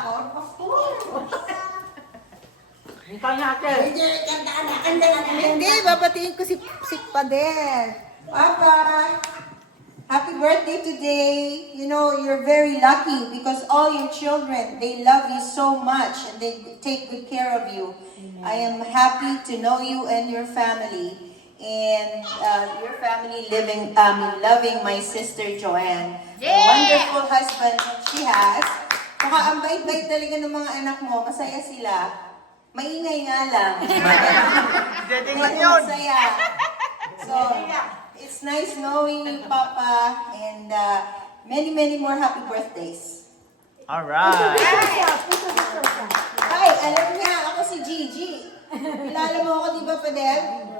ako? Of course. Hintayin natin. Hindi, babatiin ko si Pader. Papa, happy birthday today. You know, you're very lucky because all your children, they love you so much and they take good care of you. I am happy to know you and your family. And your family loving my sister Joanne. The wonderful husband she has. Saka ang bait-bait talaga ng mga anak mo, masaya sila. Maingay nga lang. Masaya. So, it's nice knowing you, Papa, and many, many more happy birthdays. All right. Ay, alam niya, ako si Gigi. Kilala mo ako, di ba, Padel?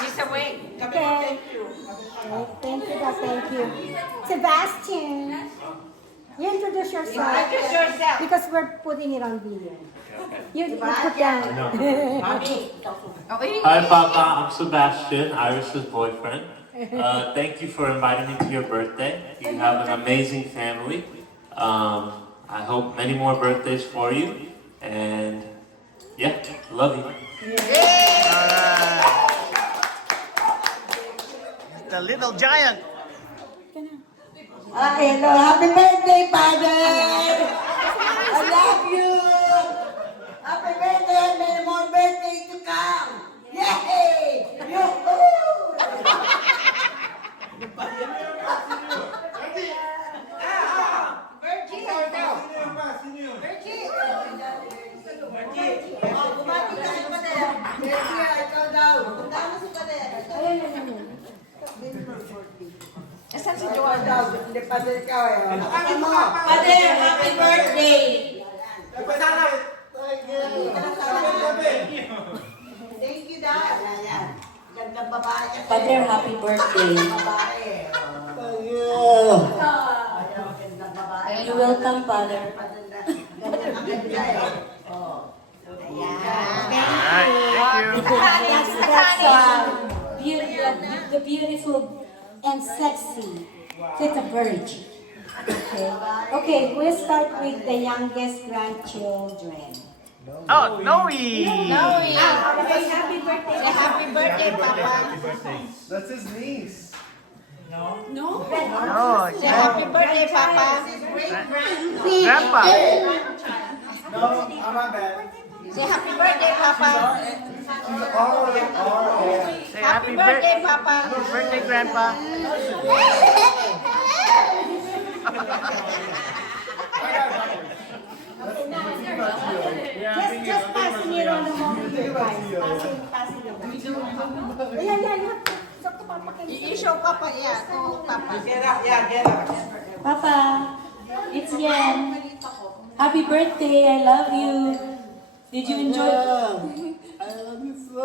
He's away. Thank you, thank you. Sebastian, you introduce yourself. Introduce yourself. Because we're putting it on video. You put down. Okay. Hi, Papa. I'm Sebastian, Iris's boyfriend. Thank you for inviting me to your birthday. You have an amazing family. I hope many more birthdays for you. And yeah, love you. The little giant. Hello, happy birthday, Father! I love you! Happy birthday, many more birthdays to come! Yay! Yoo-hoo! Virgie! Bumati ka na Pader. Virgie, ikaw daw. Punta mo si Pader. Asan si Joanne? Hindi Pader ka eh. Pader, happy birthday! Thank you, Dad. Gandang babae kasi. Pader, happy birthday. Babae. Gandang babae. You're welcome, Father. Ganyan ang ganda eh. Oh. Ayan. That's the beautiful and sexy Tita Virgie. Okay, we'll start with the youngest grandchildren. Oh, Noe. Happy birthday. Say happy birthday, Papa. That's his niece. No, Say happy birthday, Papa. Grandpa. No, my bad. Say happy birthday, Papa. Say Happy birthday, Papa. Happy birthday, Grandpa. Just passing it on the moment, guys. Passing it on. Yeah. So, You show Papa, yeah. To Papa. Papa, it's Yen. Happy birthday. I love you. Did you enjoy? I love you so.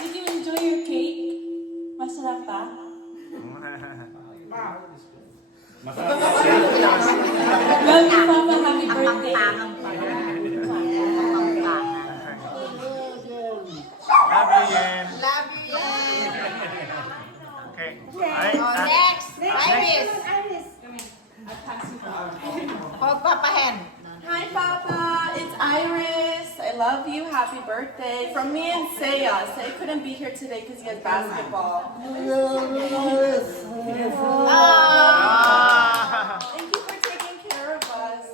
Did you enjoy your cake? Masarap pa? Love you, Papa. Happy birthday. Love you, Yen. Love you, yeah. Okay. Alright. Next, Iris. Hold Papa hand. Hi, Papa. It's Iris. I love you. Happy birthday. From me and Saya. Saya couldn't be here today because he has basketball. Thank you for taking care of us.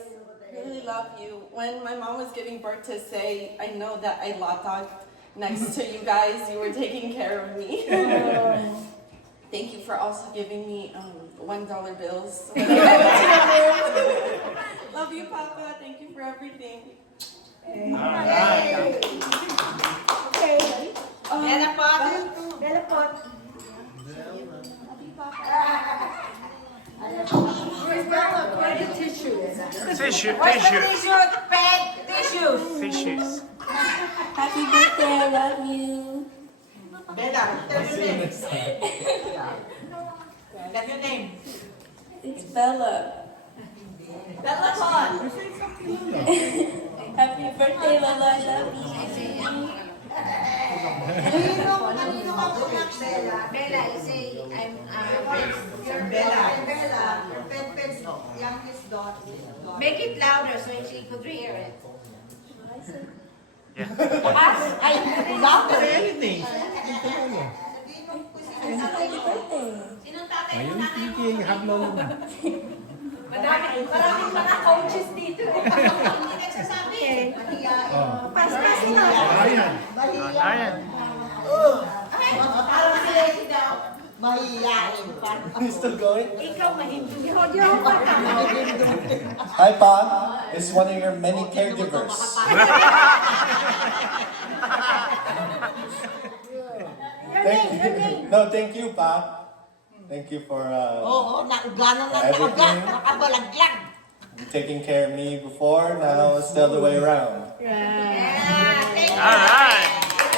Really love you. When my mom was giving birth to Say, I know that I latag next to you guys. You were taking care of me. Thank you for also giving me $1 bills. Love you, Papa. Thank you for everything. Okay. Bella Pot. Bella Pot. Where's Bella? Where are the tissues? Tissue. What's the tissue? Pet tissues. Tissues. Happy birthday. I love you. Bella, tell your name. Tell your name. It's Bella. Bella Pot. Happy birthday, Lola. I love you. Kanino ka po, Max? Bella, you say I'm Bella. Bella, Ped's youngest daughter. Make it louder so she could hear it. Yeah. Ay, louder. Anything. Happy birthday. Sinong tatay mo Ayun, nanay mo? thinking, hablolo na. Maraming mga coaches dito eh. Hindi nagsasabi eh. Pas-pasin na. Ayan. Ayan. Parang sila daw. Mahihain pa. Still going? Ikaw mahindi. Hi, Pa. It's one of your many caregivers. Thank you, Pa. Thank you for Nauganan ng Everything. nakabalaglag. taking care of me before. Now it's the other way around. Alright.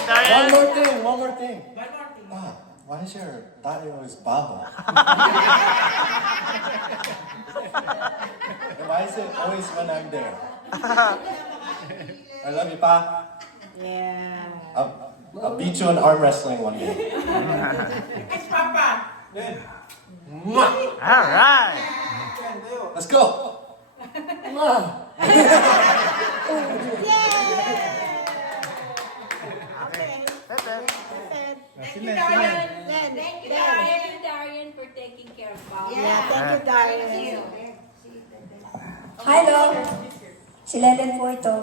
Diane. One more thing. Ah, why is your daddy always Baba? And why is it always when I'm there? I love you, Pa. Yeah. I'll beat you in arm wrestling one day. It's Papa. Alright. Let's go. Thank you, Darian. Thank you, Darian, for taking care of Papa. Yeah, thank you, Darian. Hello. Si Lelen po ito.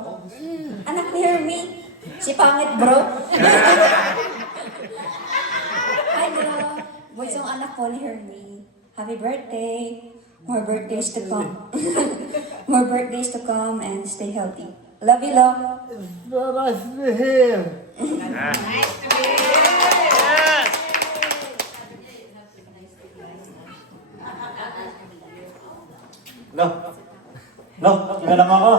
Anak ni Hermie. Si Pangit Bro. Hello. Bunsong anak po ni Hermie. Happy birthday. More birthdays to come. More birthdays to come and stay healthy. Love you, love. Nice to be here. Yes. No, kilala mo ako.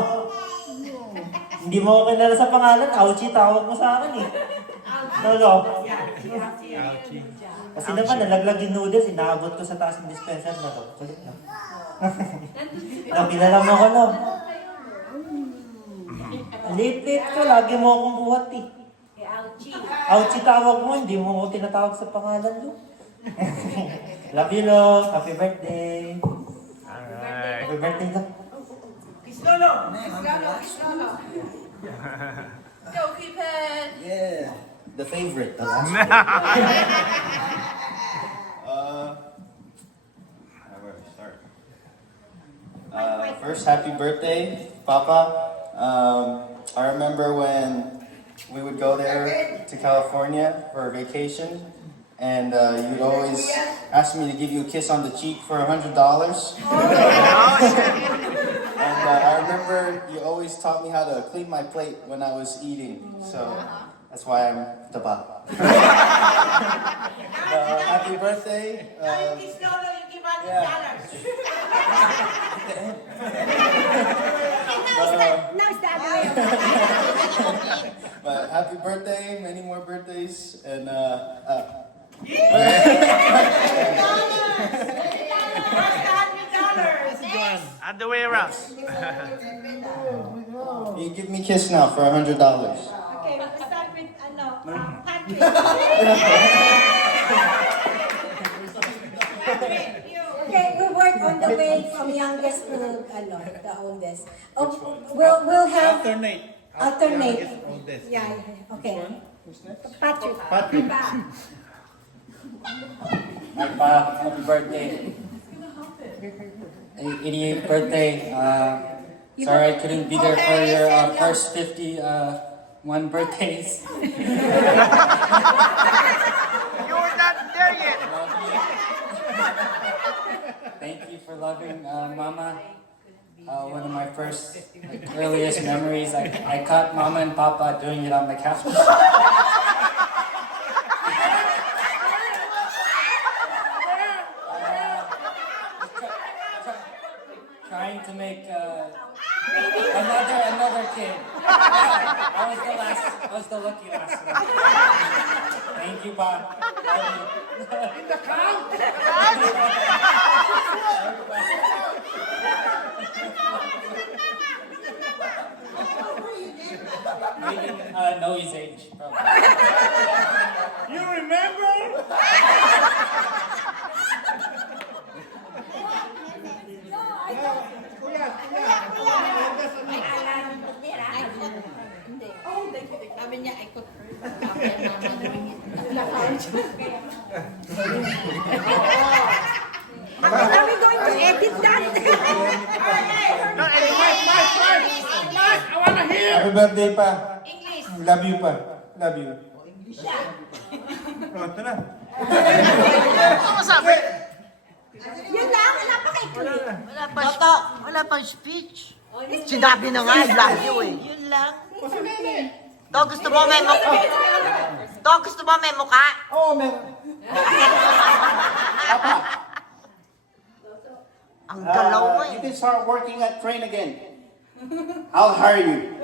Hindi mo ako kilala sa pangalan. Ouchie, tawag mo sa akin eh. No. Kasi naman, nalaglag yung noodles, inaabot ko sa taas ng dispenser na to. Kulit na. No, kilala mo ako, no? Late ko, lagi mo akong buhat eh. Ouchie tawag mo, hindi mo ako tinatawag sa pangalan, Lo. Love you, Lo. Happy birthday. Alright. Happy birthday, Lo. Kislolo. Go, keep it. Yeah, the favorite, the last one. Where do I start? First, happy birthday, Papa. I remember when we would go there to California for a vacation, and you'd always ask me to give you a kiss on the cheek for $100. And I remember you always taught me how to clean my plate when I was eating, so that's why I'm the bop. Happy birthday. Kislolo, you give $100. Now's the other way. But happy birthday, many more birthdays, and And the way around. you give me a kiss now for $100. Okay, we'll start with Patrick. Patrick, you. Okay, we work on the way from youngest to the oldest. Oh, we'll have alternate. Yeah. Okay. Patrick. Hi, Pa. Happy birthday. 88th birthday. Sorry I couldn't be there for your first 51 birthdays. You were not there yet. Thank you for loving Mama. One of my first, earliest memories, I caught Mama and Papa doing it on the couch. Trying to make another kid. I was the lucky last one. Thank you, Bob. Know his age. Probably. You remember? Are we going to edit that? Happy birthday pa. Love you pa. Love you. Oh, ito na. Ano sabi? Yun lang, wala pa kay Cliff. Wala pang speech. Sinabi na nga, I love you eh. Yun lang. To, gusto mo may mukha? To, gusto mo may mukha? Oo, meron. Ang galaw mo You eh. can start working at Train again. I'll hire you.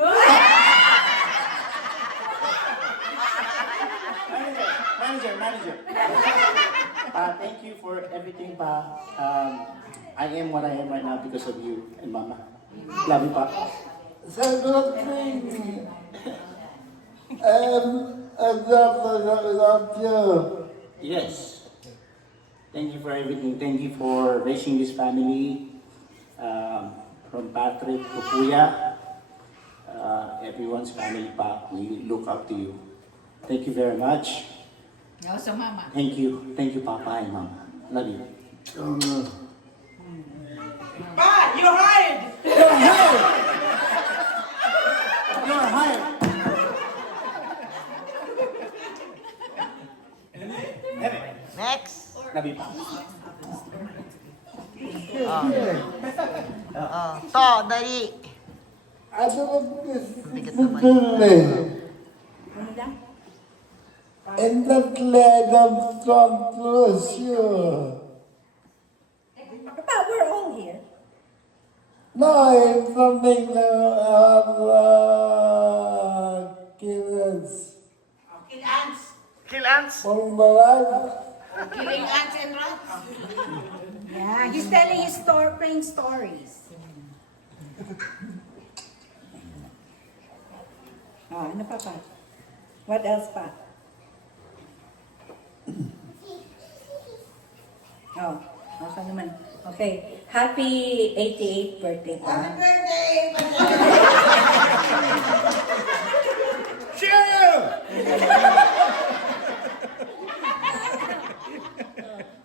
Manager. Thank you for everything, pa. I am what I am right now because of you and Mama. Love you, pa. I love you. Yes. Thank you for everything. Thank you for raising this family. From Patrick to Kuya, everyone's family, pa. We look up to you. Thank you very much. No, sa mama. Thank you, Papa and Mama. Love you. Pa, you're hired! You're hired. Next. Love you, Pa. To, dali. Bigat naman. And the glad I'm from Russia. Pa, we're all here. No, I'm from Kilans. Kill ants? From Malaya. Yeah, he's telling his praying stories. Ano pa pa? What else pa? Oh, okay naman. Okay, happy 88th birthday pa. Happy birthday!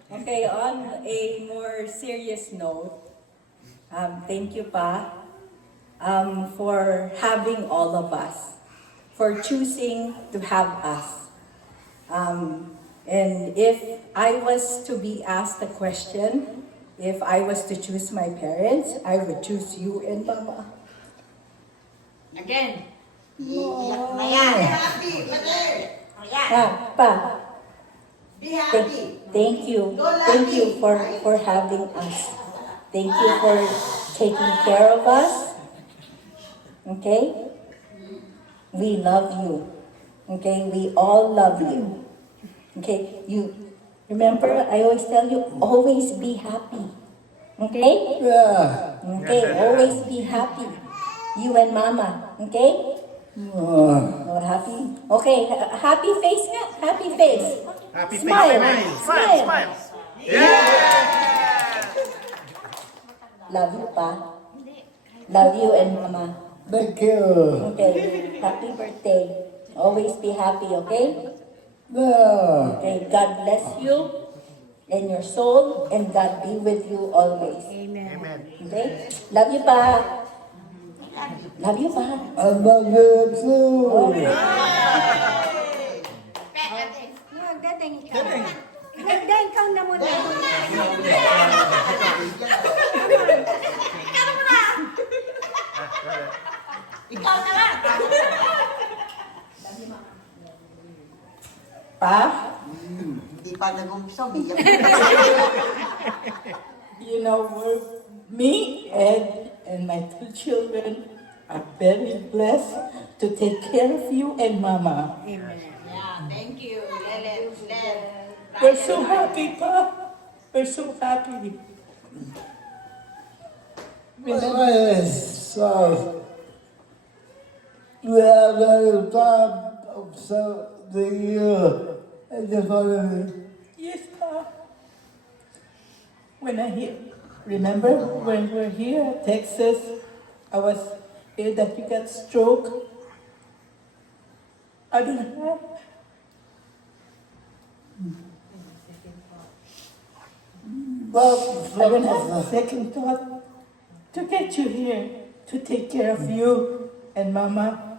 Okay, on a more serious note, thank you, Pa, for having all of us, for choosing to have us. And if I was to be asked a question, if I was to choose my parents, I would choose you and Mama. Again. Iyak na yan. Be happy, brother. Pa, Be happy. thank you. Thank you for having us. Thank you for taking care of us. Okay? We love you. Okay? We all love you. Okay? You remember, I always tell you, always be happy. Okay? Yeah. Okay, always be happy. You and Mama. Okay? Oh, happy. Okay, happy face nga. Happy face. Happy Smile. Smile, smile. Love you, Pa. Love you and Mama. Thank you. Okay, happy birthday. Always be happy, okay? Yeah. Okay, God bless you and your soul, and God be with you always. Amen. Okay? Love you, Pa. Love you, Pa. I love you too. Nagdahin ka na muna. Ikaw na lang. Pa? Hindi pa nag-umpisa. Biyak. You know, me and my two children are very blessed to take care of you and Mama. Amen. Yeah, thank you. Let. We're so happy, Pa. We're so happy. Yes, so we have a time of the year. I just want to Yes, Pa. Remember when we're here at Texas, I was here that you got stroke. I don't have. I don't have a second thought to get you here, to take care of you and Mama.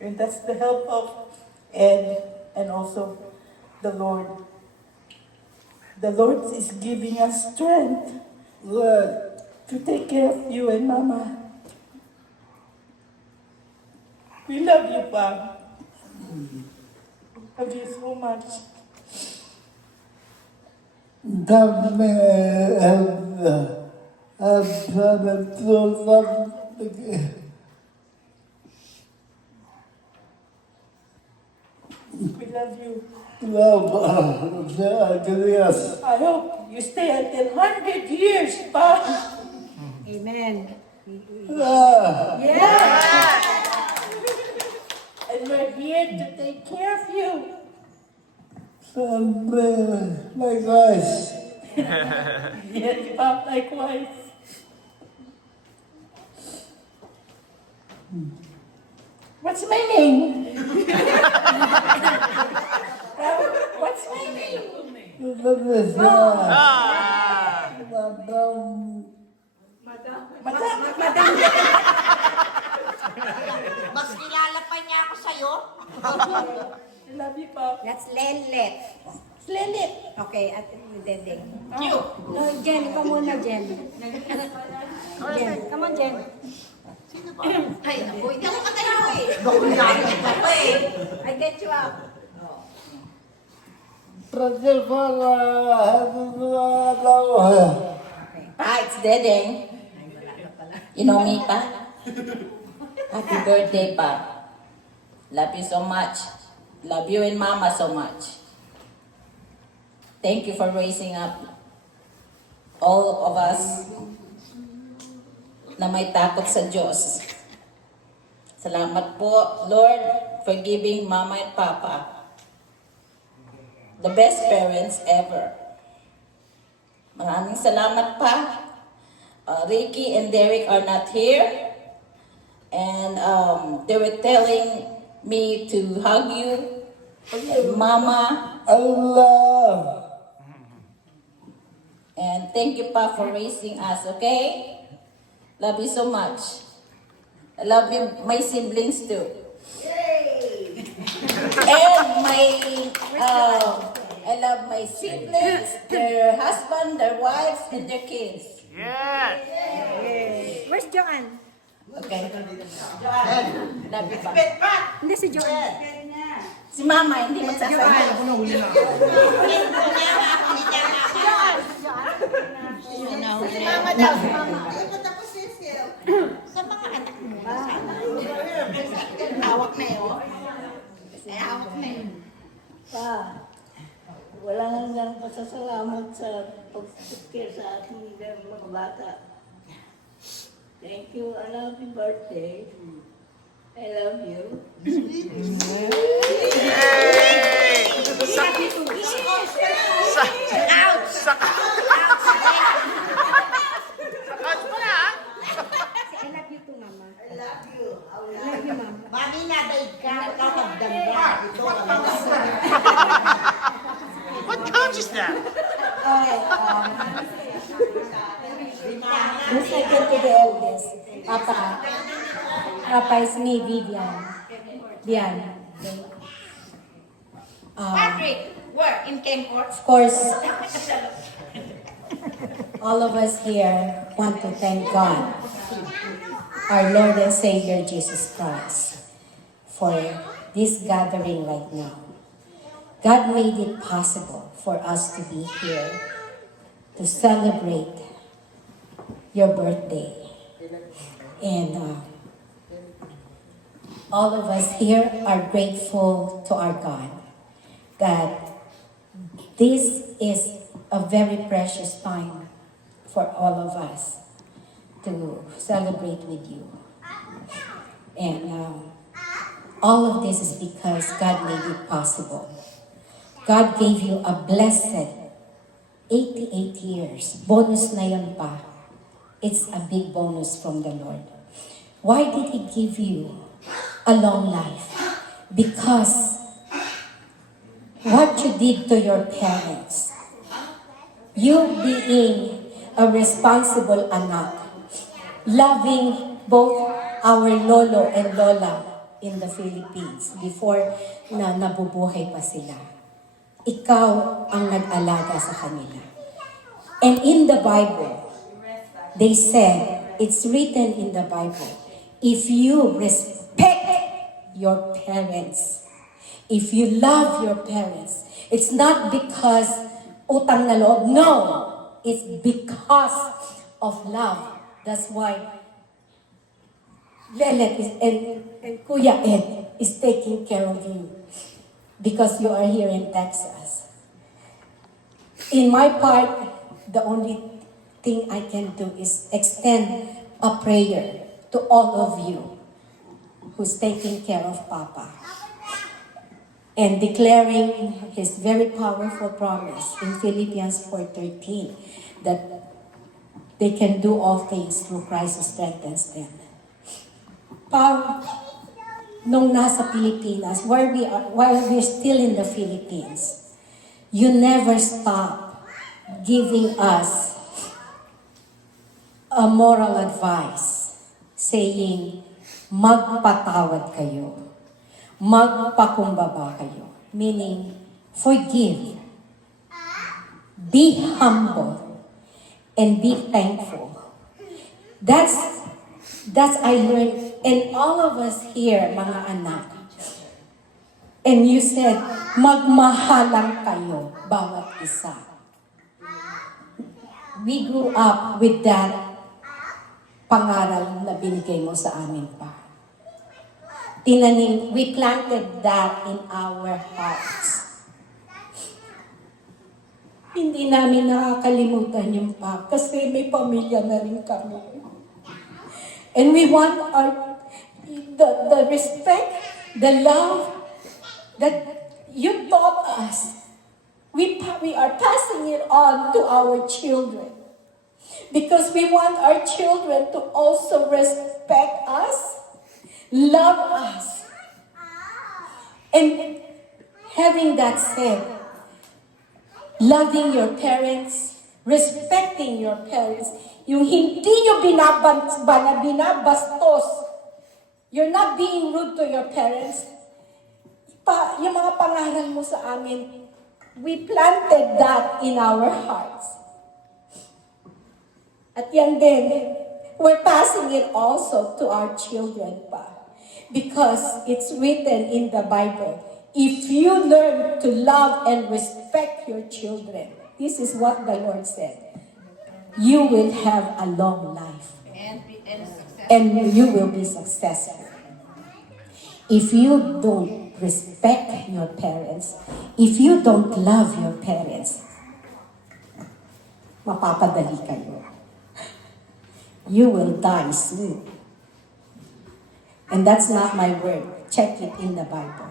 And that's the help of Ed and also the Lord. The Lord is giving us strength, Lord, to take care of you and Mama. We love you, Pa. Love you so much. We love you. I hope you stay until 100 years, Pa. Amen. And we're here to take care of you. Likewise. Yes, Pa, likewise. What's my name? What's my name? Madam. Mas kilala pa niya ako sa'yo. I love you, Pa. That's Lelet. Lelet. Okay, at Dendeng. No, Jen, ikaw muna, Jen. Jen, come on, Jen. Ay, naku, hindi ako katayo eh. Bakulianin ako eh. I get you up. Pa, it's Dedeng. You know me, Pa? Happy birthday, Pa. Love you so much. Love you and Mama so much. Thank you for raising up all of us na may takot sa Diyos. Salamat po, Lord, for giving Mama and Papa the best parents ever. Maraming salamat, Pa. Ricky and Derek are not here. And they were telling me to hug you. Mama. Allah. And thank you, Pa, for raising us, okay? Love you so much. I love you, my siblings too. And I love my siblings, their husband, their wives, and their kids. Yes. Where's Joanne? Okay. Love you, Pa. Hindi si Joanne. Si Mama, hindi magsasabi. Mama daw. Tapos Cecil. Sa mga anak mo. Hawak na yun. Ay, hawak na yun. Pa, wala nang pasasalamat sa pag-care sa ating mga bata. Thank you. I love you, birthday. I love you. I love you too, Mama. I love you. Mami, nadaig ka. Ikaw magdanda. What coach is that? The second to the eldest. Papa is me, Vivian. Patrick, where? In Kemport? Of course, all of us here want to thank God, our Lord and Savior Jesus Christ, for this gathering right now. God made it possible for us to be here to celebrate your birthday. And all of us here are grateful to our God that this is a very precious time for all of us to celebrate with you. And all of this is because God made it possible. God gave you a blessed 88 years. Bonus na yun pa. It's a big bonus from the Lord. Why did He give you a long life? Because what you did to your parents. You being a responsible anak, loving both our lolo and lola in the Philippines before na nabubuhay pa sila. Ikaw ang nag-alaga sa kanila. And in the Bible, they said, it's written in the Bible, if you respect your parents, if you love your parents, it's not because utang na loob. No, it's because of love. That's why Lelet and Kuya Ed is taking care of you because you are here in Texas. In my part, the only thing I can do is extend a prayer to all of you who's taking care of Papa and declaring his very powerful promise in Philippians 4:13 that they can do all things through Christ who strengthens them. Nung nasa Pilipinas, while we're still in the Philippines, you never stop giving us a moral advice saying, magpatawad kayo, magpakumbaba kayo, meaning forgive, be humble, and be thankful. That's I learned, and all of us here, mga anak. And you said, magmahalan kayo, bawat isa. We grew up with that pangaral na binigay mo sa amin pa. We planted that in our hearts. Hindi namin nakakalimutan yung pa, kasi may pamilya na rin kami. And we want the respect, the love that you taught us. We are passing it on to our children. Because we want our children to also respect us, love us. And having that said, loving your parents, respecting your parents, yung hindi nyo binabastos, you're not being rude to your parents, yung mga pangaral mo sa amin, we planted that in our hearts. At yan din, we're passing it also to our children pa. Because it's written in the Bible, if you learn to love and respect your children, this is what the Lord said, you will have a long life. And you will be successful. If you don't respect your parents, if you don't love your parents, mapapadali kayo. You will die soon. And that's not my word. Check it in the Bible.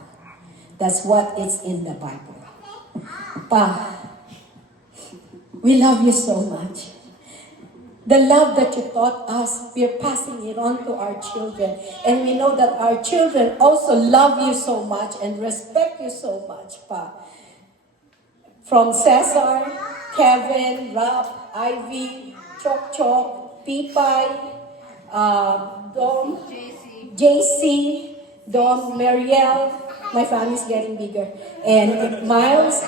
That's what is in the Bible. Pa, we love you so much. The love that you taught us, we're passing it on to our children. And we know that our children also love you so much and respect you so much, Pa. From Cesar, Kevin, Rap, Ivy, Chok Chok, Pipay, Dom, JC, Dom, Marielle, my family's getting bigger, and Miles.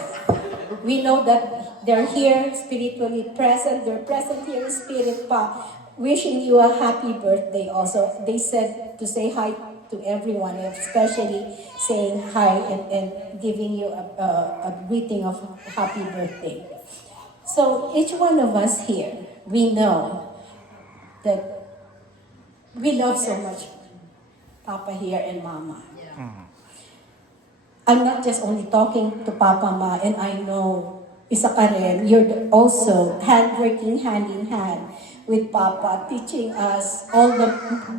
We know that they're here spiritually present. They're present here in spirit, Pa. Wishing you a happy birthday also. They said to say hi to everyone, especially saying hi and giving you a greeting of happy birthday. So each one of us here, we know that we love so much Papa here and Mama. I'm not just only talking to Papa, Ma, and I know isa ka rin, you're also working hand in hand with Papa, teaching us all the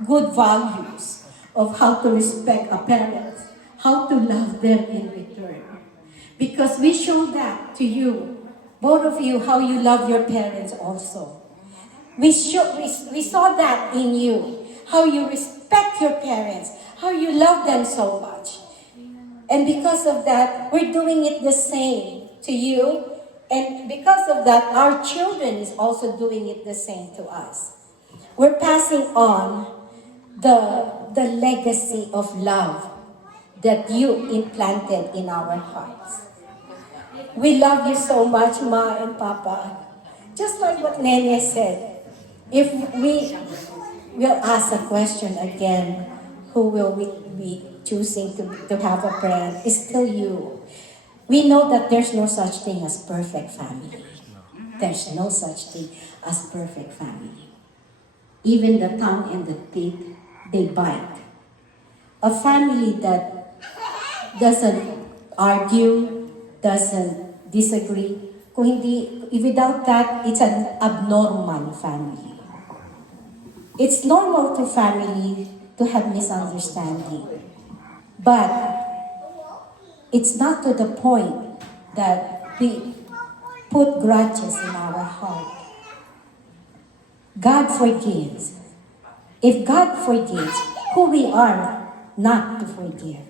good values of how to respect a parent, how to love them in return. Because we show that to you, both of you, how you love your parents also. We saw that in you, how you respect your parents, how you love them so much. And because of that, we're doing it the same to you. And because of that, our children is also doing it the same to us. We're passing on the legacy of love that you implanted in our hearts. We love you so much, Ma and Papa. Just like what Nene said, if we will ask a question again, who will we be choosing to have a friend? It's still you. We know that there's no such thing as perfect family. There's no such thing as perfect family. Even the tongue and the teeth, they bite. A family that doesn't argue, doesn't disagree, kung hindi, without that, it's an abnormal family. It's normal to family to have misunderstanding. But it's not to the point that we put grudges in our heart. God forgives. If God forgives, who we are not to forgive?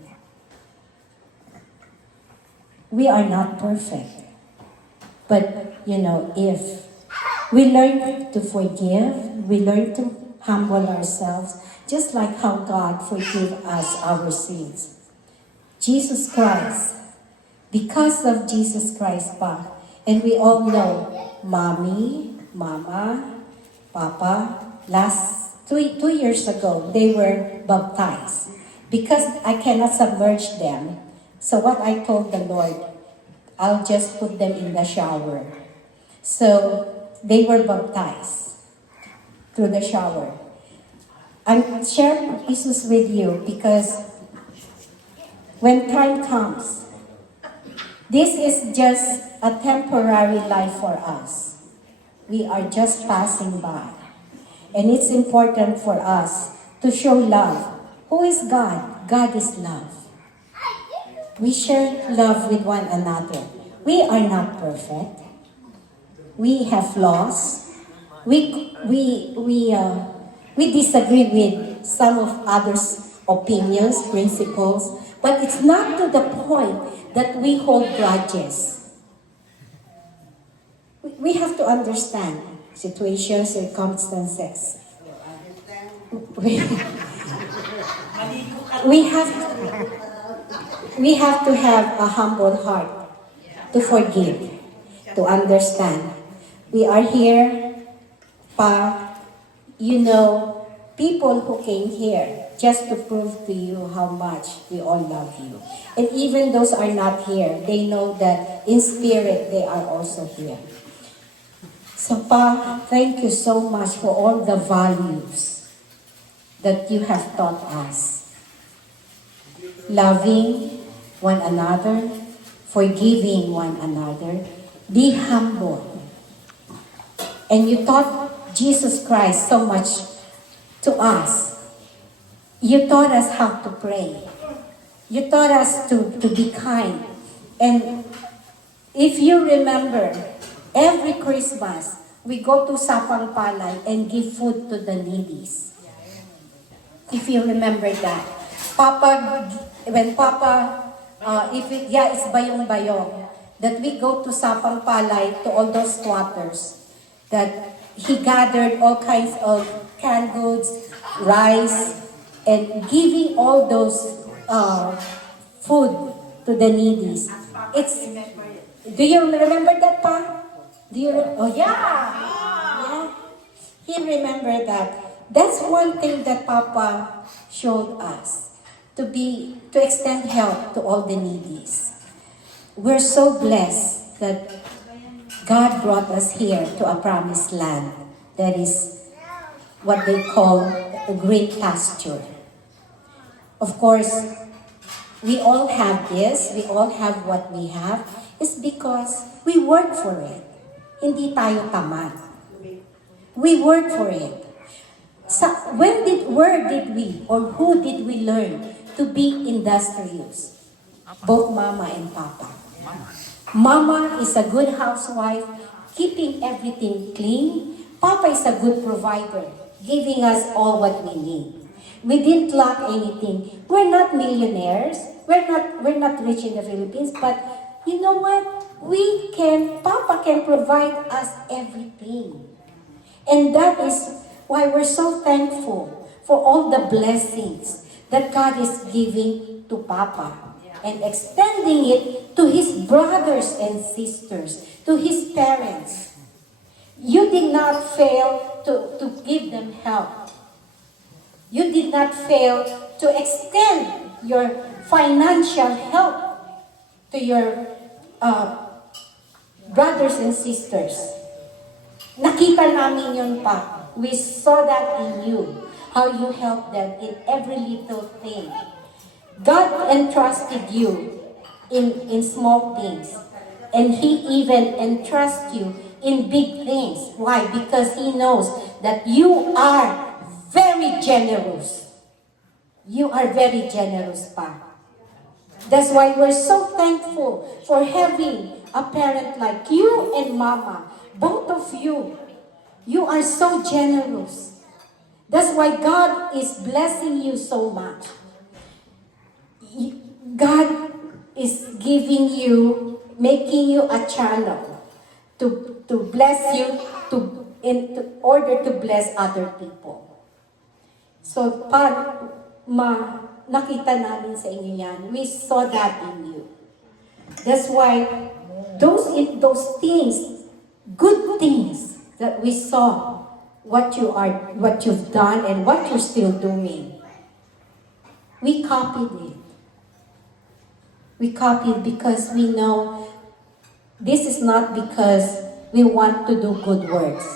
We are not perfect. But, if we learn to forgive, we learn to humble ourselves, just like how God forgave us our sins. Jesus Christ, because of Jesus Christ pa, and we all know, Mommy, Mama, Papa, last two years ago, they were baptized. Because I cannot submerge them, so what I told the Lord, I'll just put them in the shower. So they were baptized through the shower. I'm sharing Jesus with you because when time comes, this is just a temporary life for us. We are just passing by. And it's important for us to show love. Who is God? God is love. We share love with one another. We are not perfect. We have flaws. We disagree with some of others' opinions, principles, but it's not to the point that we hold grudges. We have to understand situations, circumstances. We have to have a humble heart to forgive, to understand. We are here, people who came here just to prove to you how much we all love you. And even those are not here, they know that in spirit they are also here. So Pa, thank you so much for all the values that you have taught us. Loving one another, forgiving one another, be humble. And you taught Jesus Christ so much to us. You taught us how to pray. You taught us to be kind. And if you remember, every Christmas, we go to Sapang Palay and give food to the needies. If you remember that. It's bayong-bayong, that we go to Sapang Palay, to all those squatters, that he gathered all kinds of canned goods, rice, and giving all those food to the needies. Do you remember that, Pa? Yeah. He remembered that. That's one thing that Papa showed us, to extend help to all the needies. We're so blessed that God brought us here to a promised land that is what they call a great pasture. Of course, we all have this, we all have what we have, is because we work for it. Hindi tayo tamad. We work for it. Where did we, or who did we learn to be industrious? Both Mama and Papa. Mama is a good housewife, keeping everything clean. Papa is a good provider, giving us all what we need. We didn't lack anything. We're not millionaires. We're not rich in the Philippines, but you know what? Papa can provide us everything. And that is why we're so thankful for all the blessings that God is giving to Papa and extending it to his brothers and sisters, to his parents. You did not fail to give them help. You did not fail to extend your financial help to your brothers and sisters. Nakita namin yun pa. We saw that in you, how you helped them in every little thing. God entrusted you in small things, and He even entrusts you in big things. Why? Because He knows that you are very generous. You are very generous, Pa. That's why we're so thankful for having a parent like you and Mama. Both of you. You are so generous. That's why God is blessing you so much. God is giving you, making you a channel to bless you, in order to bless other people. So, nakita namin sa inyo yan. We saw that in you. That's why those things, good things that we saw, what you've done and what you're still doing, we copied it. We copied because we know this is not because we want to do good works.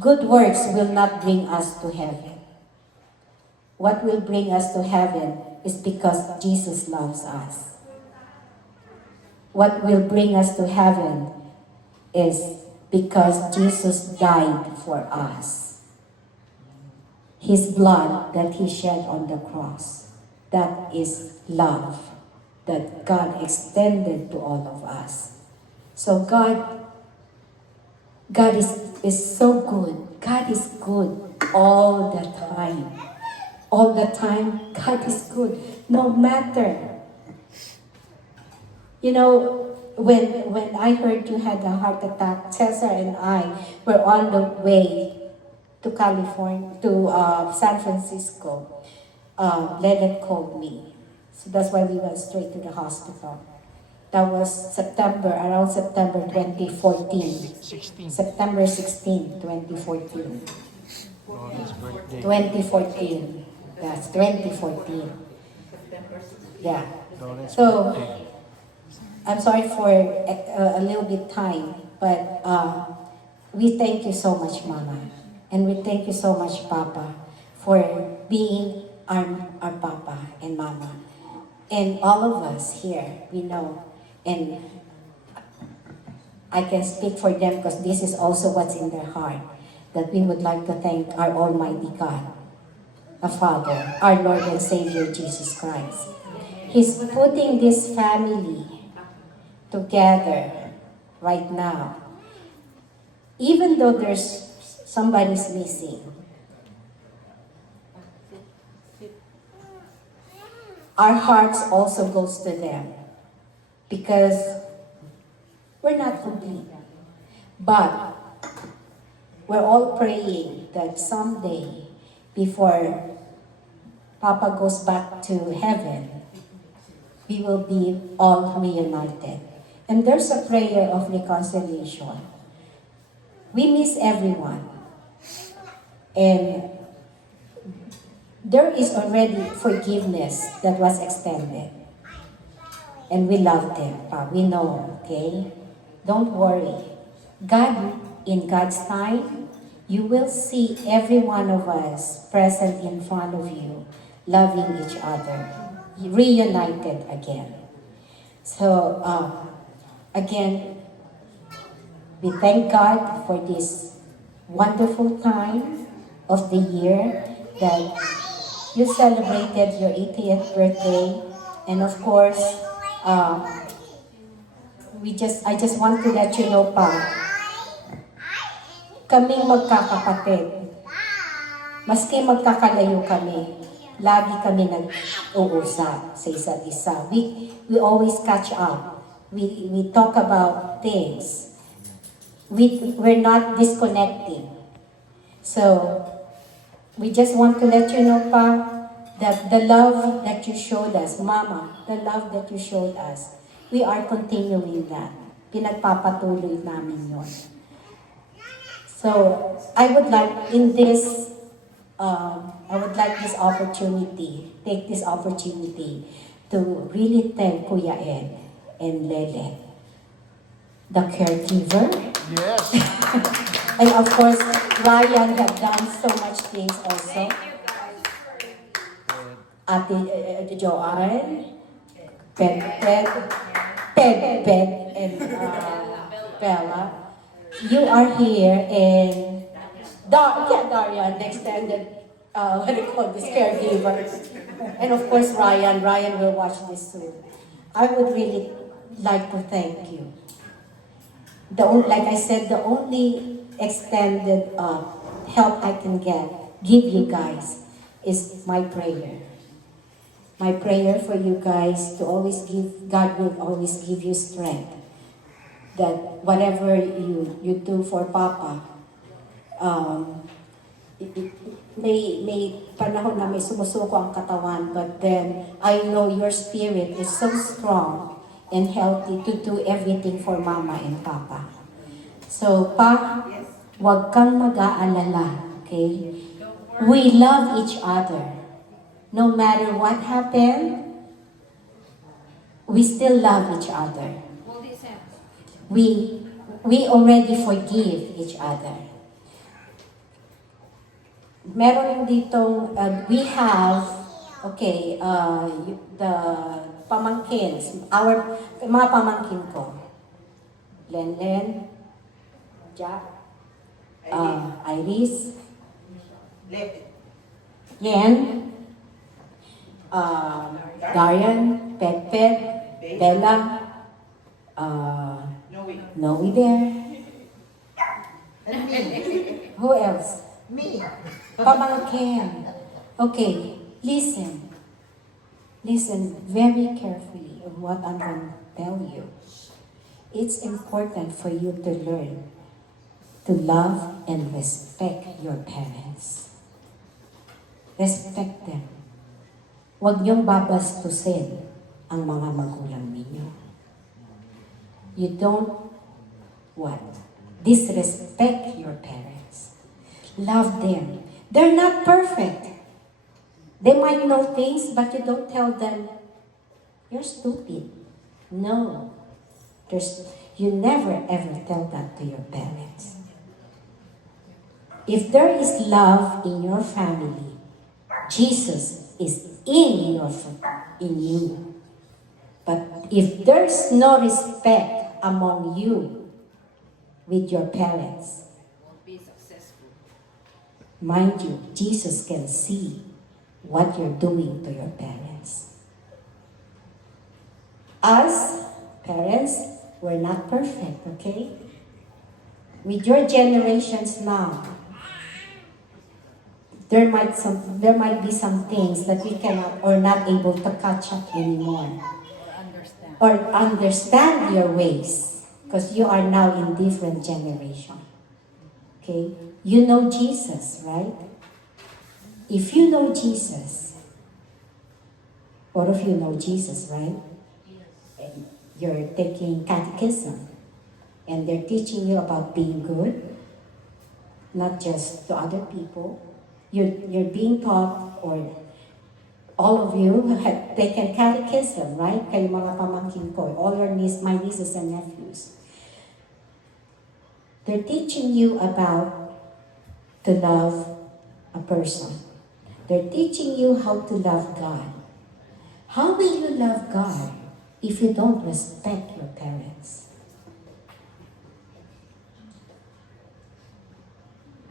Good works will not bring us to heaven. What will bring us to heaven is because Jesus loves us. What will bring us to heaven is because Jesus died for us. His blood that He shed on the cross, that is love that God extended to all of us. So God is so good. God is good all the time. All the time, God is good. No matter. You know, when I heard you had a heart attack, Cesar and I were on the way to California, to San Francisco. Leonard called me. So that's why we went straight to the hospital. That was around September 2014. September 16, 2014. 2014. That's 2014. Yeah. So, I'm sorry for a little bit time, but we thank you so much, Mama. And we thank you so much, Papa, for being our Papa and Mama. And all of us here, we know, and I can speak for them because this is also what's in their heart, that we would like to thank our Almighty God, our Father, our Lord and Savior, Jesus Christ. He's putting this family together right now. Even though there's somebody's missing, our hearts also goes to them because we're not complete. But we're all praying that someday, before Papa goes back to heaven, we will be all reunited. And there's a prayer of reconciliation. We miss everyone. And there is already forgiveness that was extended. And we love them, Pa. We know, okay? Don't worry. God, in God's time, you will see every one of us present in front of you, loving each other, reunited again. So, again, we thank God for this wonderful time of the year that you celebrated your 80th birthday. And of course, I just want to let you know, Pa, kaming magkakapatid, maski magkakalayo kami, lagi kami nag-uusap sa isa't isa. We always catch up. We talk about things. We're not disconnecting. So, we just want to let you know, Pa, that the love that you showed us, Mama, the love that you showed us, we are continuing that. Pinagpapatuloy namin yon. So, I would like this opportunity, take this opportunity to really thank Kuya Ed and Lele, the caregiver. Yes. And of course, Ryan have done so much things also. Ate Joanne, Ped, and Bella. You are here and Darian, the extended, what do you call this, caregiver. And of course, Ryan will watch this soon. I would really like to thank you. Like I said, the only extended help I can give you guys is my prayer. My prayer for you guys to always God will always give you strength. That whatever you do for Papa, may panahon na may sumusuko ang katawan, but then I know your spirit is so strong and healthy to do everything for Mama and Papa. So, Pa, wag kang mag-aalala, okay? We love each other. No matter what happened, we still love each other. We already forgive each other. Meron ditong, we have, okay, the pamangkins, mga pamangkin ko. Len, Jack, Iris, Yen, Darian, Pet, Bella, Noe there. Who else? Me. Pamangkin. Okay, listen. Listen very carefully of what I'm going to tell you. It's important for you to learn to love and respect your parents. Respect them. Huwag niyong babastusin ang mga magulang ninyo. You don't, disrespect your parents. Love them. They're not perfect. They might know things, but you don't tell them, you're stupid. No. You never ever tell that to your parents. If there is love in your family, Jesus is in you. But if there's no respect among you with your parents, mind you, Jesus can see what you're doing to your parents. Us, parents, we're not perfect, okay? With your generations now, there might be some things that we cannot or not able to catch up anymore. Or understand your ways, because you are now in different generation. Okay? You know Jesus, right? If you know Jesus, all of you know Jesus, right? And you're taking catechism, and they're teaching you about being good, not just to other people. You're being taught, or all of you have taken catechism, right? Kayo mga pamangkin ko, all my nieces and nephews. They're teaching you about to love a person. They're teaching you how to love God. How will you love God if you don't respect your parents?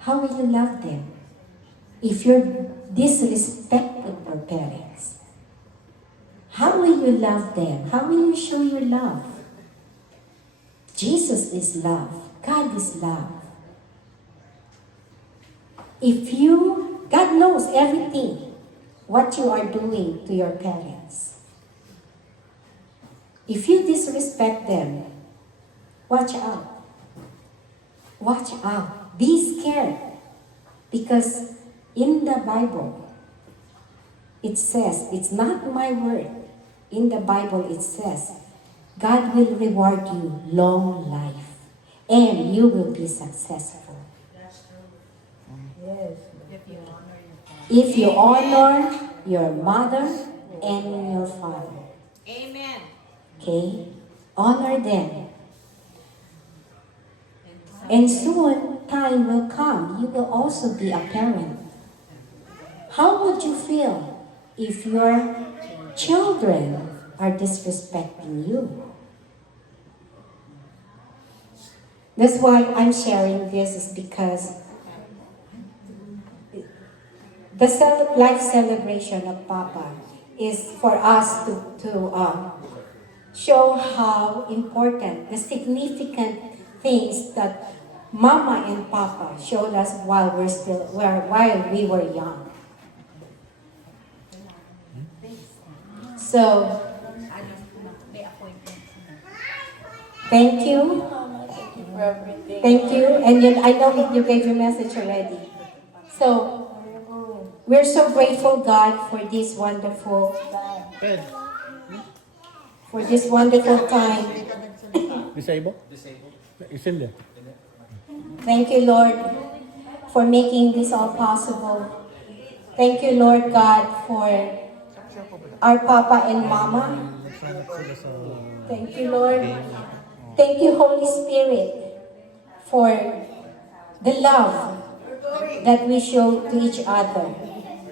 How will you love them if you're disrespecting your parents? How will you love them? How will you show your love? Jesus is love. God is love. God knows everything. what you are doing to your parents. If you disrespect them, watch out. Watch out. Be scared. Because in the Bible, it says, it's not my word. In the Bible, it says, God will reward you long life and you will be successful. If you honor your mother and your father. Amen. Okay? Honor them. And soon, time will come. You will also be a parent. How would you feel if your children are disrespecting you? That's why I'm sharing this, is because the life celebration of Papa is for us to show how important, the significant things that Mama and Papa showed us while we were young. So, thank you. Thank you. And yet, I know you gave your message already. So, we're so grateful, God, for this wonderful time. Disabled? Disabled. Thank you, Lord, for making this all possible. Thank you, Lord God, for our Papa and Mama. Thank you, Lord. Thank you, Holy Spirit, for the love that we show to each other.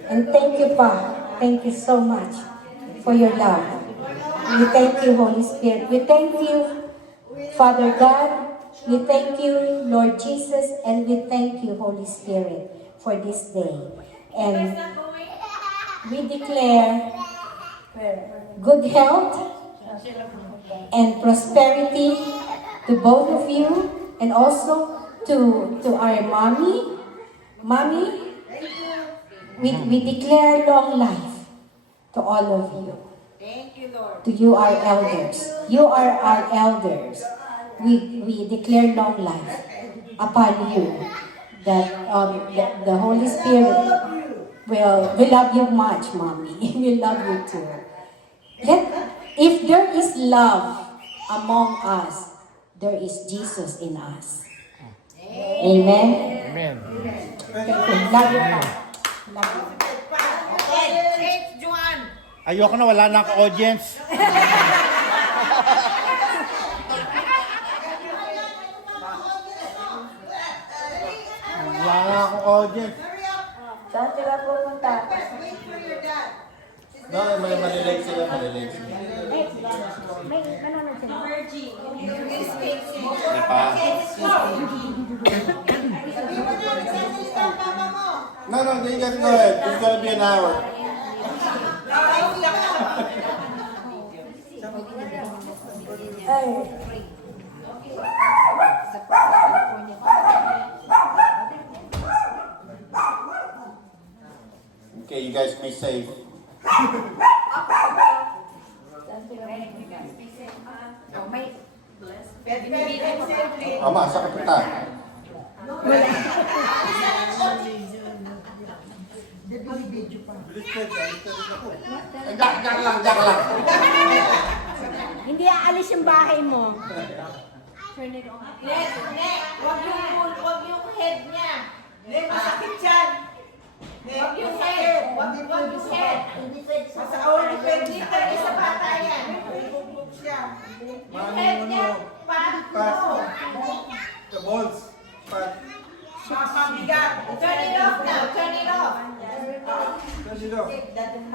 And thank you, Pa. Thank you so much for your love. We thank you, Holy Spirit. We thank you, Father God. We thank you, Lord Jesus. And we thank you, Holy Spirit, for this day. And we declare good health and prosperity to both of you, and also to our mommy. Mommy, we declare long life to all of you. Thank you, Lord. To you, our elders. You are our elders. We declare long life upon you. That the Holy Spirit we love you much, Mommy. We love you too. If there is love among us, there is Jesus in us. Amen. Amen. Thank you. Love you, Pa. Love you. Hey, Juan. Ayoko na, wala na akong audience. Wala na akong audience. Saan sila pupunta? Wait for your dad. No, may malilig sila, malilig. May nanonood sila. May pa. No, you guys go ahead. It's gonna be an hour. Okay, you guys be safe. Ama, sa kapitan. Diyan lang. Hindi aalis yung bahay mo. Wag yung head niya. Masakit yan. Wag yung head. Wag yung head. Sa awal ni Pedrita, isa bata yan. Yung head niya, paano? The balls. Mabigat. Turn it off now. Turn it off.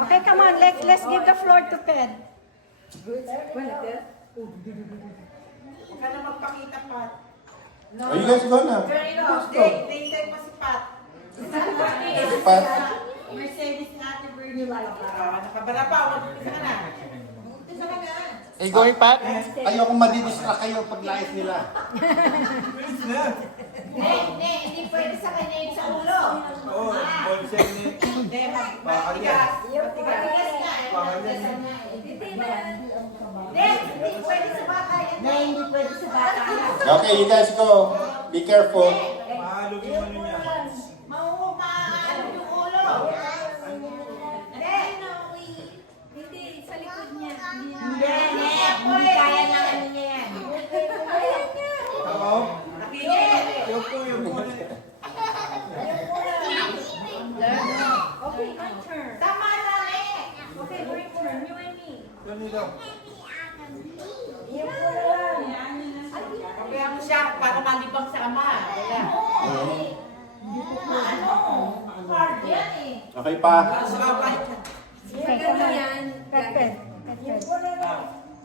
Okay, come on. Let's give the floor to Ped. Huwag ka na magpakita, Pat. Oh, you guys go now. Turn it off. Hintay mo si Pat. Si Pat. Mercedes Ate Bernie like. Nakabara pa. Umpisa ka na. Umpisa ka na. Are you going, Pat? Ayokong madidistract kayo pag live nila. Hindi pwede sa kanya yung sa ulo. Oo, balls yan eh. Hindi, mabigat. Na hindi pwede sa bata yan. Okay, you guys go. Be careful. Maalog yung ano niya. Maano yung ulo. Hindi, sa likod niya. Hindi kaya ng ano niya yan. Oo. Yung po, yung po. Okay, my turn. Tama na eh. Okay, my turn. You and me. Ganito. Kaya mo siya, para malibang sa ama. Wala. Ano? Hard yan eh. Okay pa. Ano yan?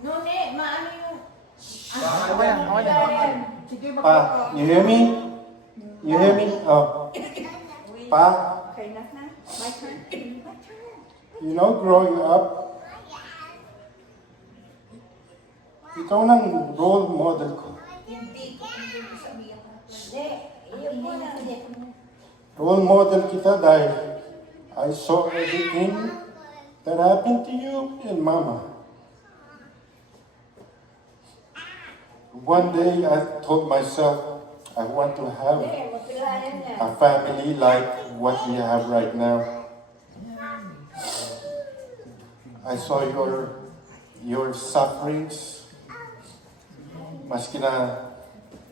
Nune, maano yung... Pa, you hear me? You hear me? Oh. Pa, Okay, na. My turn. You know, growing up, ikaw nang role model ko. Role model kita dahil I saw everything that happened to you and Mama. One day I told myself I want to have a family like what we have right now. I saw your sufferings. Maski na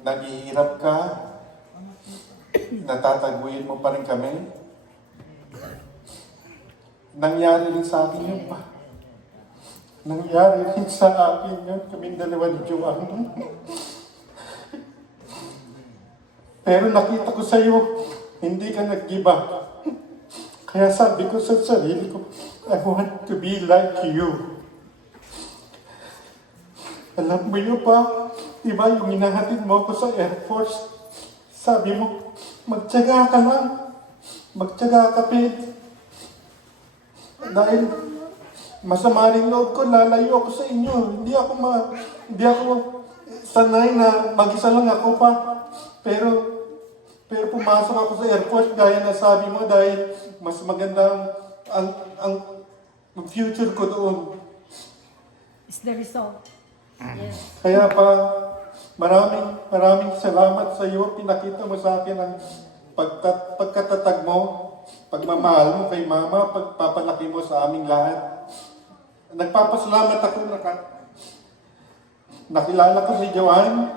naghihirap ka, natataguyod mo pa rin kami. Nangyari rin sa akin yun pa. Nangyari rin sa akin yun, kaming dalawa ni Joanne. Pero nakita ko sa iyo, hindi ka nag-give up. Kaya sabi ko sa sarili ko, I want to be like you. Alam mo yun pa, diba yung minahatid mo ako sa Air Force, sabi mo, magtiyaga ka lang. Magtiyaga ka, Pete. Dahil masama rin loob ko, lalayo ako sa inyo. Hindi ako sanay na mag-isa lang ako pa. Pero pumasok ako sa Air Force gaya na sabi mo dahil mas maganda ang future ko doon. It's the result. Kaya pa, maraming salamat sa iyo. Pinakita mo sa akin ang pagkatatag mo, pagmamahal mo kay Mama, pagpapalaki mo sa aming lahat. Nagpapasalamat ako nakilala ko si Joanne,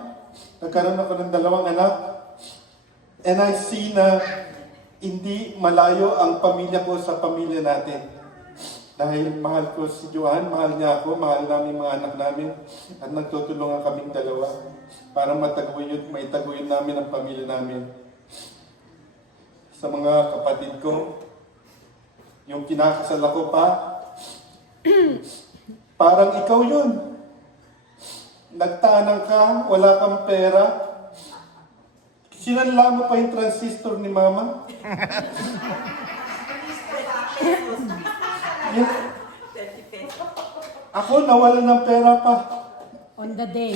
nagkaroon ako ng 2 anak, and I see na hindi malayo ang pamilya ko sa pamilya natin. Dahil mahal ko si Joanne, mahal niya ako, mahal namin mga anak namin, at nagtutulungan kaming 2 para maitaguyod namin ang pamilya namin. Sa mga kapatid ko, yung kinakasal ako pa, parang ikaw yun. Nagtanang ka, wala kang pera, sinanla mo pa yung transistor ni Mama. Ako nawala ng pera pa. On the day.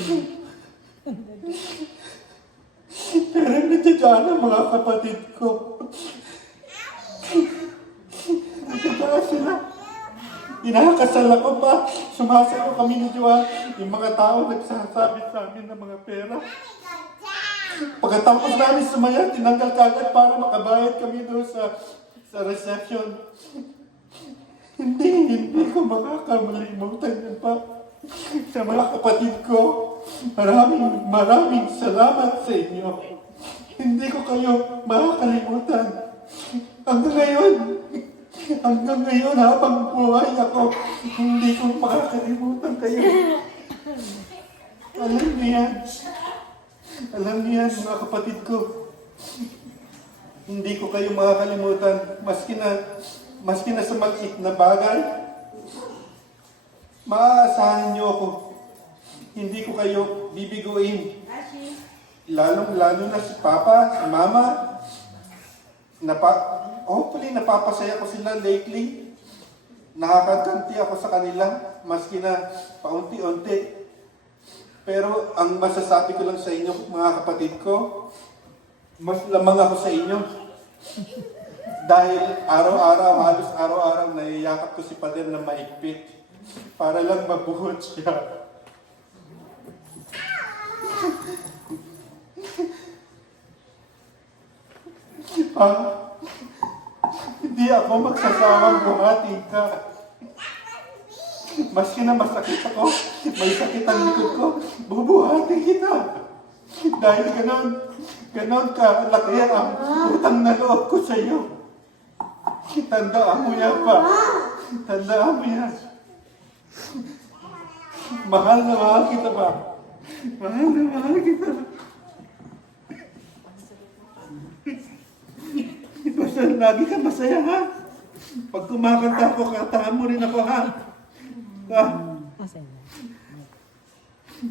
Pero nandiyan ang mga kapatid ko. Nandiyan sila. Inakasal ako pa. Sumasayaw kami ni Joanne. Yung mga tao nagsasabit sa amin ng mga pera. Pagkatapos namin sumaya, tinanggal kagad para makabayad kami doon sa reception. Hindi ko makakalimutan yan pa. Sa mga kapatid ko, maraming salamat sa inyo. Hindi ko kayo makakalimutan. Hanggang ngayon habang buhay ako, hindi ko makakalimutan kayo. Alam niyo yan, mga kapatid ko. Hindi ko kayo makakalimutan, maski na sa maliit na bagay. Maaasahan niyo ako. Hindi ko kayo bibiguin. Lalo na si Papa, si Mama. Hopefully, napapasaya ko sila lately. Nakakaganti ako sa kanila, maski na paunti-unti. Pero ang masasabi ko lang sa inyo, mga kapatid ko, mas lamang ako sa inyo. Dahil halos araw-araw, nayayakap ko si Pader na maigpit para lang mabuhot siya. Pa, hindi ako magsasawang buhati ka. Maski na masakit ako, may sakit ang likod ko, bubuhati kita. Dahil ganon ka laki ang utang na loob ko sa iyo. Tandaan mo yan pa. Tandaan mo yan. Mahal na mahal kita pa. Mahal na mahal kita. Basta lagi ka masaya ha. Pag kumakanta ako, kantahan mo rin ako ha. Pa.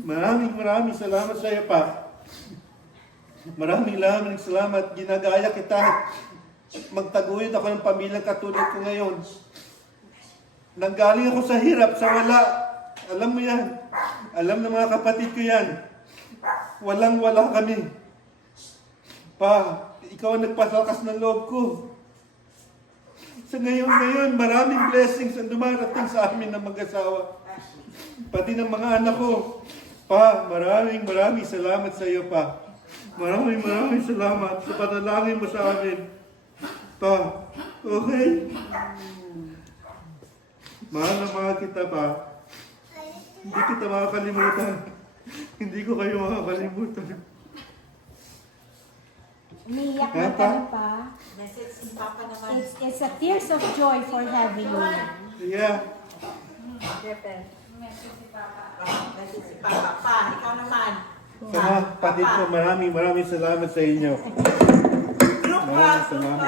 Maraming salamat sa iyo pa. Maraming salamat. Ginagaya kita. Magtaguyod ako ng pamilyang katulad ko ngayon. Nanggaling ako sa hirap, sa wala. Alam mo yan. Alam ng mga kapatid ko yan. Walang-wala kami. Pa, ikaw ang nagpasalakas ng loob ko. Sa ngayon, maraming blessings ang dumarating sa amin ng mag-asawa. Pati ng mga anak ko. Pa, maraming salamat sa iyo, pa. Maraming salamat sa panalangin mo sa amin. Pa, okay? Mahal na mahal kita, pa. Hindi kita makakalimutan. Hindi ko kayo makakalimutan. Umiiyak na ka na pa. It's a tears of joy for having you. Yeah. Pa, ikaw naman. Mga kapatid ko, maraming salamat sa inyo. Maraming salamat.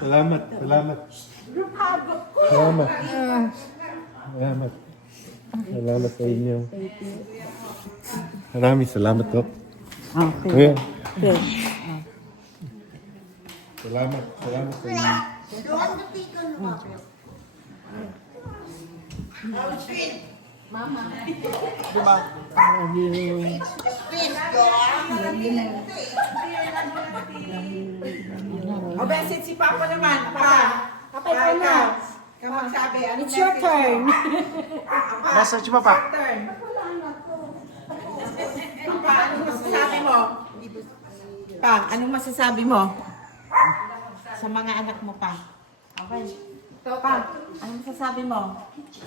Salamat. Salamat sa inyo. Maraming salamat ko. Okay. Salamat sa inyo. O, Besit, si Papa naman. Pa. Papa, ikaw na. Ikaw magsabi. Anong It's your message turn. mo? Message mo pa. Turn. Pa, anong masasabi mo? Pa, anong masasabi mo? Sa mga anak mo pa. Okay. Pa, anong masasabi mo?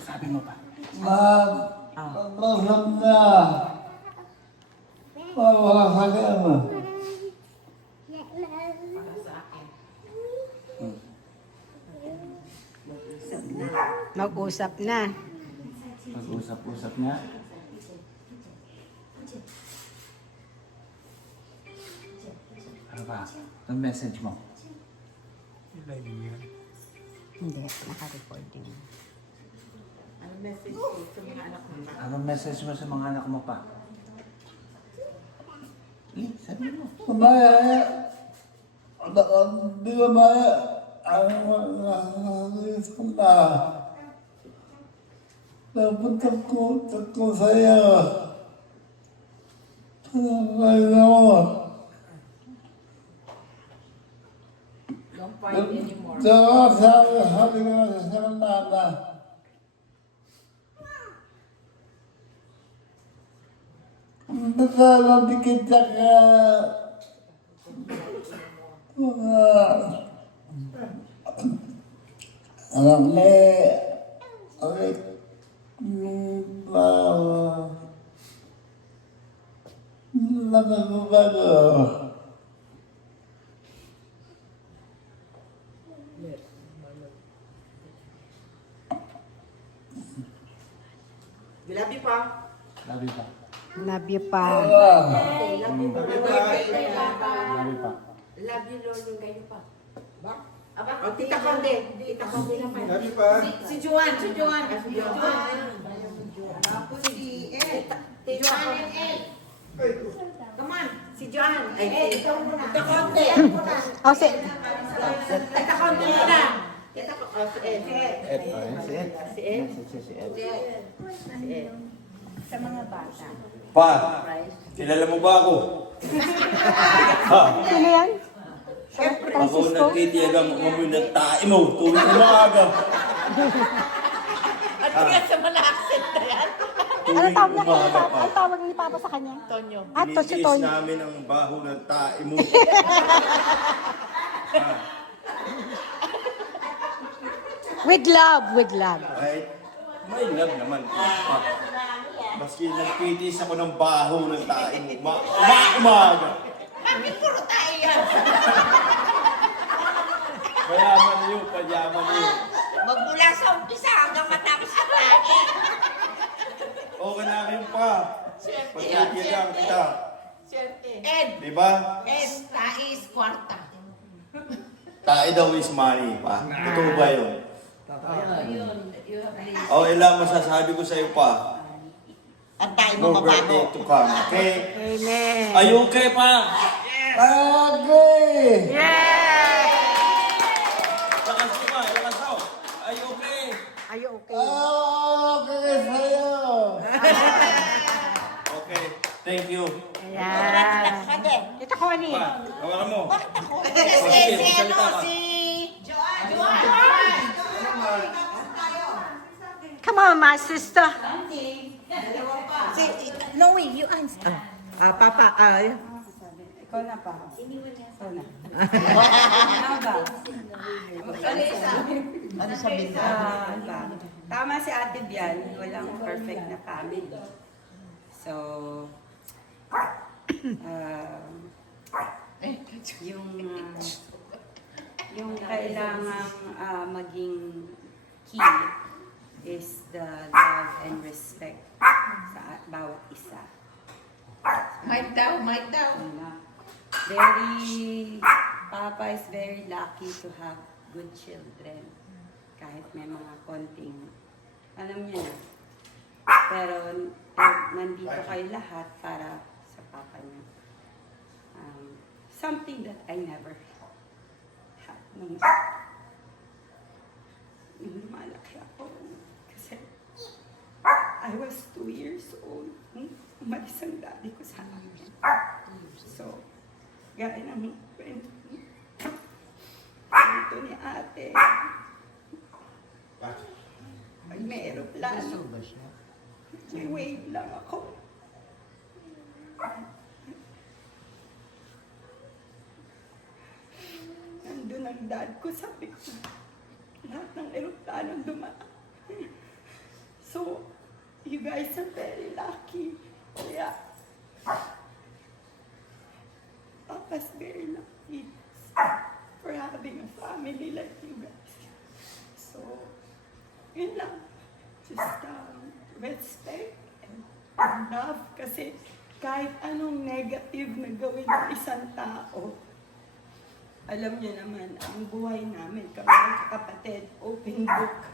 Sabi mo pa. Maganda. Mawakagay mo. Mag-usap na. Mag-usap-usap nga. Ano ba? Ang message mo? Hindi, naka-recording. Anong message mo sa mga anak mo pa? Anong message mo sa mga anak mo pa? Sabi mo. Kumaya. Di ba maya? Ang na. Napunta ko sa'yo. Don't fight anymore. Sabi ko sa nana. Nagdikit ka. Alam ni nagbabago. Love you pa. Love you pa. Love you pa. Love you pa. Love you, Lord, yung kayo pa. O, Tita Conde. Tita Conde naman. Love you pa. Si Juan. Si Juan. Tapos si Ed. Tita Juan and Ed. Come on. Si Juan. Ay, Tita Conde. Oh, si... Tita Conde muna. Tita Conde. Si Ed. Ed. Si Ed. Si Ed. Si Ed. Si Ed. Sa mga bata. Pa, kilala mo ba ako? Ha? Sino yan? Ako nagtitiyagang mamoy ng tae mo tuwing umaga. Ano Kaya sa mga accent na yan. Tuwing umaga pa. tawag ni Papa sa kanya? Tonyo. Tinitiis namin ang baho ng tae mo. With love, with love. Ay, may love naman. Maski nagtitis ako ng baho ng tae mo. Umaga. Bakit puro tayo yan? Mayaman niyo, payaman niyo. Magmula sa umpisa hanggang matapos ang lagi. Okay na rin pa. Pagkakiyang kita. Ed, Diba? Ed, tais kwarta. Tae daw is money pa. Totoo ba yun? O, ilang masasabi ko sa iyo pa. Ang tayo mo No birthday mabaho. to come, okay? Amen. Are you okay pa? Okay! Lakas ko pa, lakas ako. Are you okay? Are you okay? Okay sa'yo! Okay, thank you. Ayan. Ito ko ni. Pa, hawakan mo. Si magsalita ka. Joanne. Come on, my sister. Noe, you answer. Papa, ikaw na pa. Ano sabihin mo? Tama si Ate Bian, walang perfect na family. So, yung kailangang maging key is the love and respect sa bawat isa. Mic daw, mic daw. Papa is very lucky to have good children. Kahit may mga konting, alam niya na. Pero nandito kayo lahat para sa papa niya. Something that I never had nung lumalaki ako. Kasi I was 2 years old. Umalis ang daddy ko sa amin. So, gaya ng kwento ni ate. Pag may aeroplano, may wave lang ako. Nandun ang dad ko sa picture. Lahat ng aeroplano dumaan. So, you guys are very lucky. Kaya, Papa's very lucky for having a family like you guys. So, yun lang. Just respect and love. Kasi kahit anong negative na gawin ng isang tao, alam niyo naman, ang buhay namin, kami ng kapatid, open book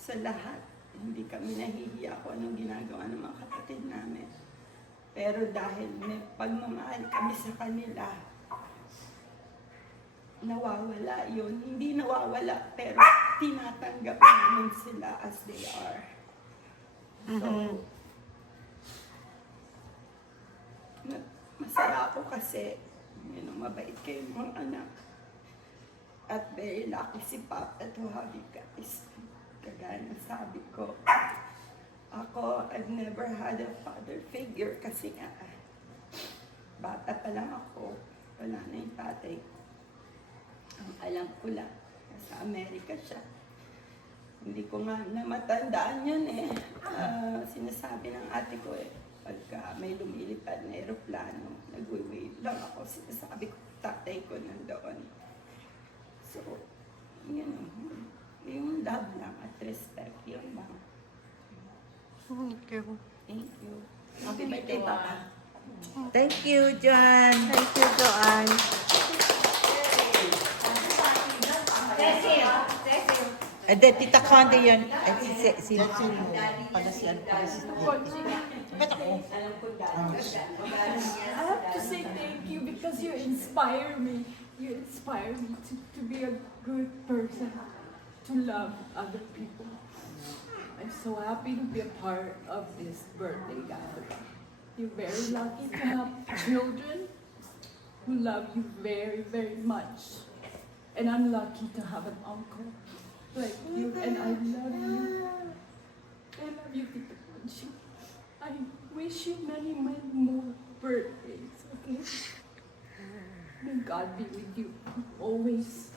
sa lahat. Hindi kami nahihiya kung anong ginagawa ng mga kapatid namin. Pero dahil may pagmamahal kami sa kanila, nawawala yun. Hindi nawawala, pero tinatanggap namin sila as they are. So, masaya ako kasi, mabait kayong mga anak. At very lucky si Papa to have you guys. Kagaya ng sabi ko, ako, I've never had a father figure kasi nga, bata pa lang ako, wala na yung tatay. Ang alam ko lang, sa Amerika siya. Hindi ko nga namatandaan yun eh. Sinasabi ng ate ko eh, pagka may lumilipad na aeroplano, nag-wave lang ako, sinasabi ko, tatay ko nandoon. So, yun, yung love lang at respect, yun lang. Thank you. Thank you. Happy birthday, Papa. Thank you, John. Thank you, Joanne. And then, Tita Conde yun. Ay, si pala si ano. Ba't ako? I have to say thank you because you inspire me. You inspire me to be a good person, to love other people. I'm so happy to be a part of this birthday gathering. You're very lucky to have children who love you very, very much. And I'm lucky to have an uncle like you, and I love you. I love you, Tita Conchi. I wish you many, many more birthdays, okay? May God be with you always.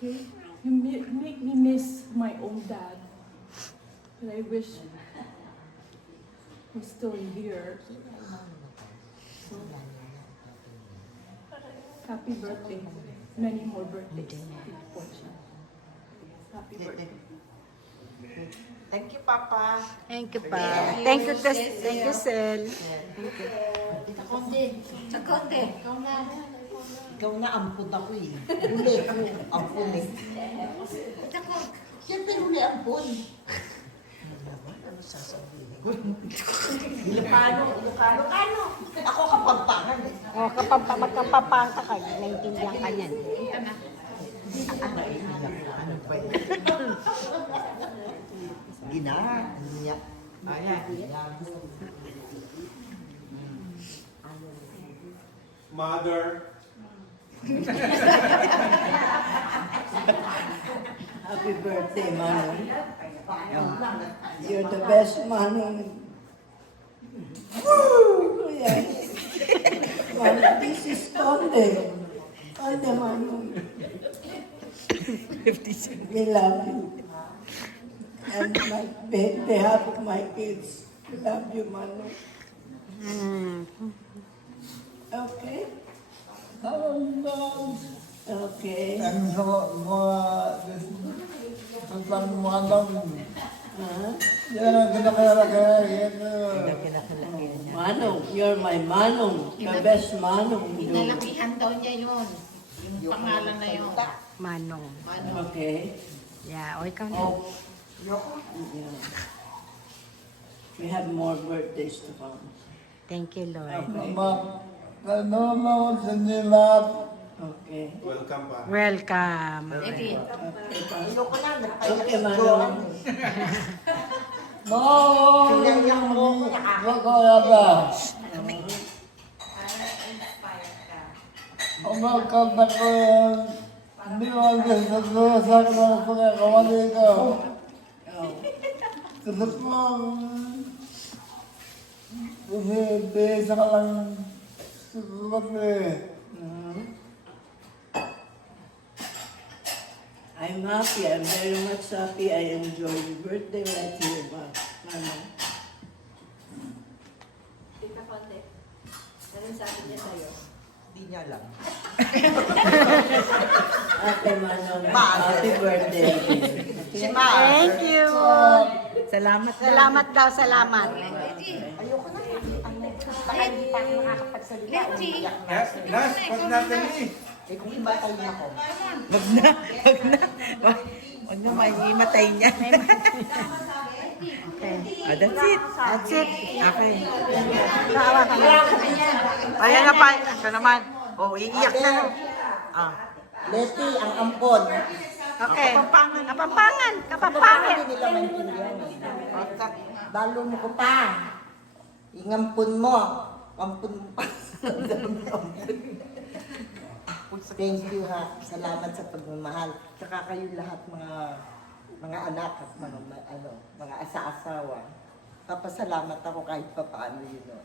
Okay? You make me miss my own dad. But I wish he's still here. So, happy birthday. Many more birthdays. Tita Conchi. Happy birthday. Thank you, Papa. Thank you, pa. Thank you, thank you, Sel. Ikaw na, ampun ako eh. Huli ko, ampun eh. Siyempre huli ampun. Ano sasabihin ko? Ilocano. Ako kapampangan eh. O, kapag magkapapangka ka, naiintindihan ka niyan. Ano pa eh? Gina. Mother, Happy birthday, Manong. You're the best, Manong. Woo! Yes. Manong, this is Conde. Conde, Manong. We love you. And on behalf of my kids, we love you, Manong. Okay? Okay. Ang mga manong. Yan ang kinakalagay. Manong, you're my Manong. The best Manong. Pinalakihan daw niya yun. Yung pangalan na yun. Manong. Okay. Yeah, o ikaw na. Oh. Yeah. We have more birthdays to come. Thank you, Lord. Nanonood sa nila. Okay. welcome pa. Welcome. Ayoko na, Okay, Manong. No! Wala ba? Umakanta ko yan. Hindi mo ang gusto sa akin ang pagkakamali ko. Tulad mo. Hindi, isa ka lang susulat eh. I'm happy. I'm very much happy. I enjoy your birthday right here, Manong. Tita Conde, anong sabi niya sa'yo? Hindi niya alam. Ate Manong, happy birthday. Si Ma. Thank you. Salamat daw, salamat. Ayoko na. Baka hindi pa ako makakapagsalita. Umiyak na. Last, pag natin eh. Eh kung imatay niya ako. Huwag na maimatay niya. Okay. That's it. That's it. Okay. Naawa ka na. Ayan na pa. Ito naman. Oh, iiyak na. Letty, ang ampon. Okay. Kapampangan. Kapampangan. Hindi nila maintindihan. Balo mo ko pa. Ingampun mo. Ampun mo pa. Thank you ha. Salamat sa pagmamahal. Tsaka kayo lahat mga anak at mga asa-asawa. Papasalamat ako kahit pa paano yun. No?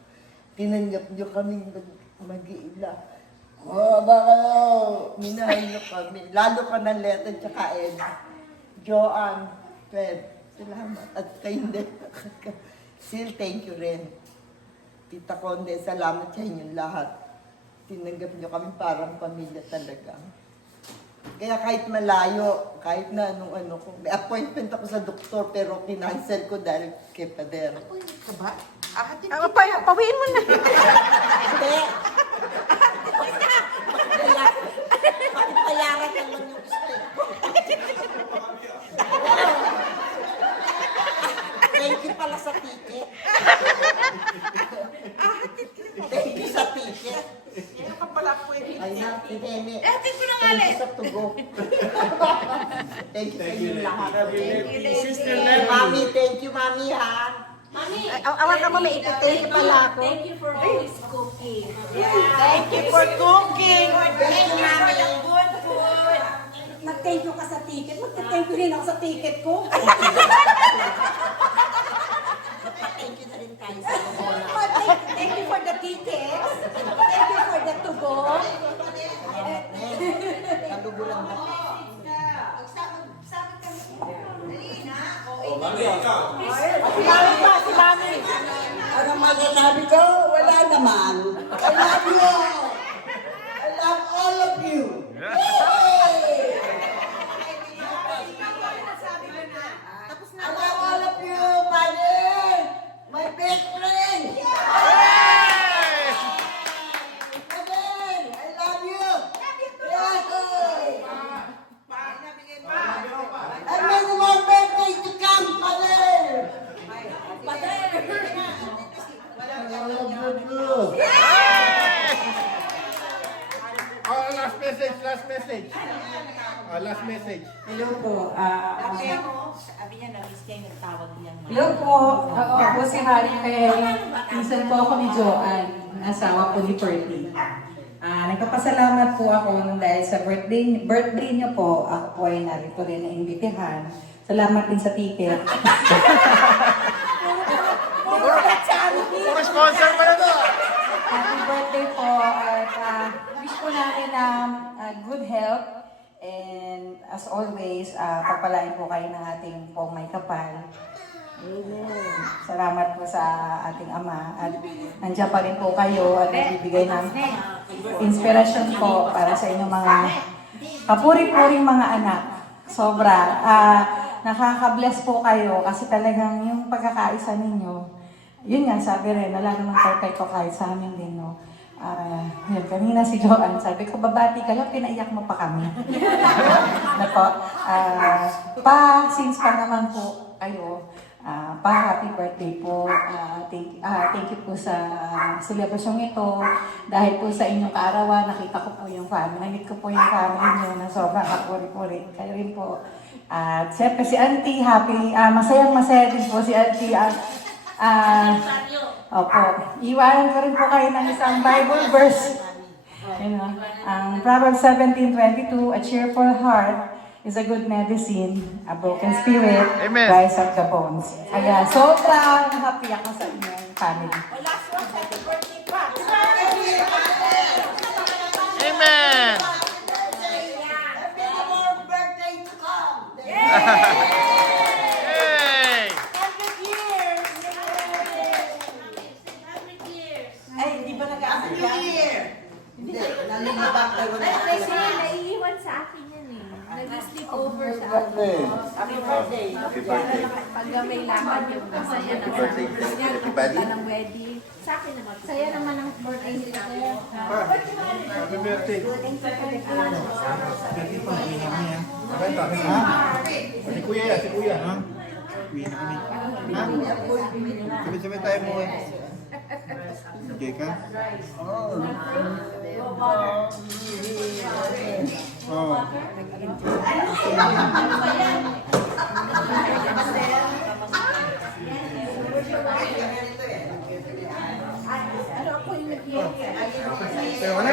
Tinanggap nyo kaming mag-iila. Wala kayo. Minahal nyo kami. Lalo ka ng Leta tsaka Ed. Joanne, Fred. Salamat. At kayo din. Sil, thank you rin. Tita Conde, salamat sa inyong lahat. Tinanggap nyo kami parang pamilya talaga. Kaya kahit malayo, kahit na kung may appointment ako sa doktor, pero kinancel ko dahil kay Pader. Appointment ka ba? Pawiin mo na. Hindi. Pakipayaran naman yung stay ko. Thank you pala sa ticket. Thank you sa ticket. Ano ka pala po eh? Ay na, si Nene. Thank you sa tugo. Thank you sa inyo lahat. Mami, thank you, Mami, ha? Mami, awan ka mo, may ititin pala ako. Thank you for always cooking. Thank you for cooking. Thank you, Mami. Good food. Nag-thank you ka sa ticket. Mag-thank you rin ako sa ticket ko. Thank you for the tickets. Thank you for the to-go. Nalugulan na. Oh, mami, ikaw. Si Mami pa, si Mami. Ano masasabi ko? Wala naman. I love you all. I love all of you. Yay! I love all of you, Father. My best friend. Father, I love you. Yay! And many more birthdays to come, Father. Oh, last message. Last message. Hello po. Sabi niya, na-miss kayo, nagtawag niya. Hello po. Ako po si Harry Perry. Minsan po ako ni Joanne, asawa po ni Perty. Nagpapasalamat po ako nung dahil sa birthday niyo po, ako po ay narito rin na imbitihan. Salamat din sa ticket. Puro sponsor mo na to. Happy birthday po at wish po natin good health and as always, pagpalain po kayo ng ating pong may kapal. Salamat po sa ating Ama at nandiyan pa rin po kayo at nagbibigay ng inspirasyon po para sa inyong mga kapuri-puring mga anak. Sobra. Nakaka-bless po kayo kasi talagang yung pagkakaisa ninyo, yun nga, sabi rin, wala namang perfecto kahit sa amin din, no? Yun, kanina si Joanne, sabi ko, babati ka lang, pinaiyak mo pa kami. Nako, since pa naman po kayo, happy birthday po. Thank you po sa selebrasyong ito. Dahil po sa inyong kaarawan, nakita ko po yung family. Namit ko po yung family niyo na sobrang kapuri-puri. Kayo rin po. At siyempre si Auntie, masayang-masaya din po si Auntie. Opo. Iwanan ko rin po kayo ng isang Bible verse. Ang Proverbs 17:22, a cheerful heart is a good medicine, a broken spirit dries up the bones. Kaya sobrang happy ako sa inyong family. Amen. Yay! Ay, hindi ba nag-aasal ka? Hindi, nalilibak tayo na. Naiiwan sa akin yan eh. Nag-sleep over sa akin. Happy birthday. Pag may lakad yung masaya na. Punta ng wedding. Sa akin naman. Saya naman ang birthday nila. Happy birthday. Si Kuya. Ha? Uwi na kami. Ha? Sabi-sabi tayo mo. Okay ka? Oh. Ano ako yung nag-iyak? Pero wala.